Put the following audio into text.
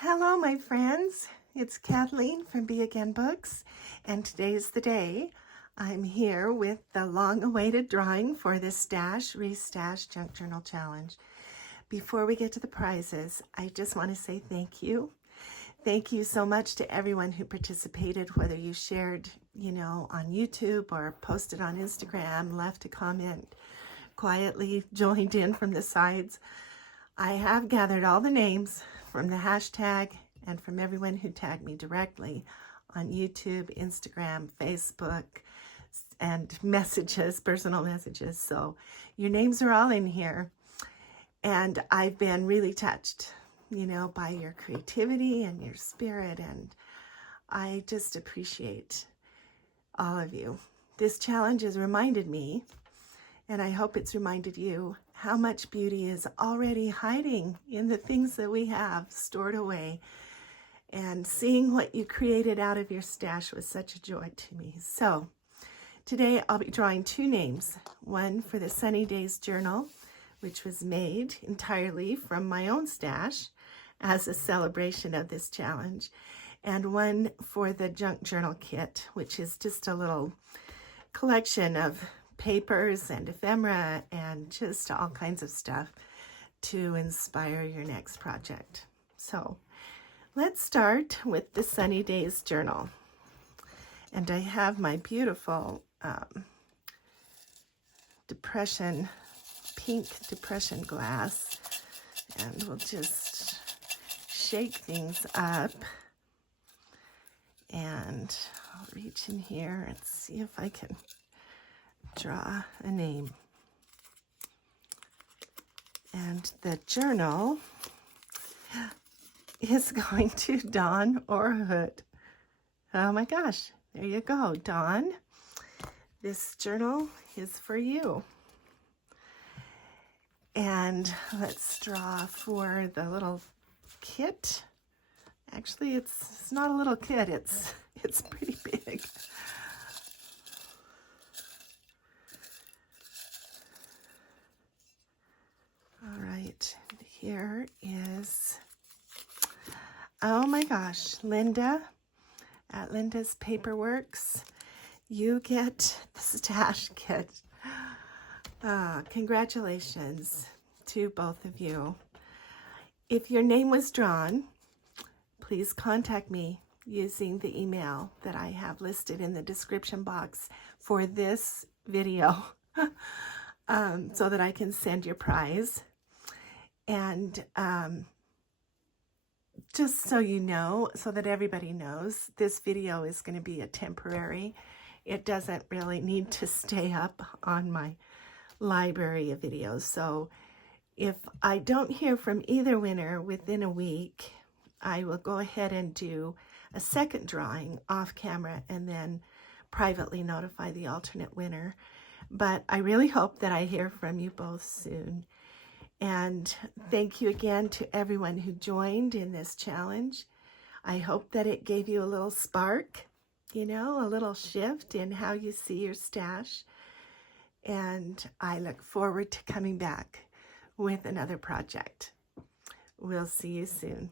Hello, my friends. It's Kathleen from Be Again Books, and today's the day. I'm here with the long-awaited drawing for this Restash Junk Journal Challenge. Before we get to the prizes, I just want to say thank you. Thank you so much to everyone who participated, whether you shared, on YouTube or posted on Instagram, left a comment, quietly joined in from the sides. I have gathered all the names from the hashtag and from everyone who tagged me directly on YouTube, Instagram, Facebook, and messages, personal messages. So your names are all in here. And I've been really touched, by your creativity and your spirit. And I just appreciate all of you. This challenge has reminded me, and I hope it's reminded you, how much beauty is already hiding in the things that we have stored away. And seeing what you created out of your stash was such a joy to me. So today I'll be drawing two names. One for the Sunny Days Journal, which was made entirely from my own stash as a celebration of this challenge. And one for the Junk Journal Kit, which is just a little collection of papers and ephemera and just all kinds of stuff to inspire your next project. So let's start with the Sunny Days Journal. And I have my beautiful pink depression glass, and we'll just shake things up. And I'll reach in here and see if I can draw a name. And the journal is going to Dawn or Hood. Oh my gosh, there you go, Dawn. This journal is for you. And let's draw for the little kit. Actually, it's not a little kit, it's pretty big. All right, here is, oh my gosh, Linda at Linda's Paperworks. You get the stash kit. Congratulations to both of you. If your name was drawn, please contact me using the email that I have listed in the description box for this video so that I can send your prize. And just so you know, so that everybody knows, this video is going to be a temporary. It doesn't really need to stay up on my library of videos. So if I don't hear from either winner within a week, I will go ahead and do a second drawing off camera and then privately notify the alternate winner. But I really hope that I hear from you both soon. And thank you again to everyone who joined in this challenge. I hope that it gave you a little spark, a little shift in how you see your stash. And I look forward to coming back with another project. We'll see you soon.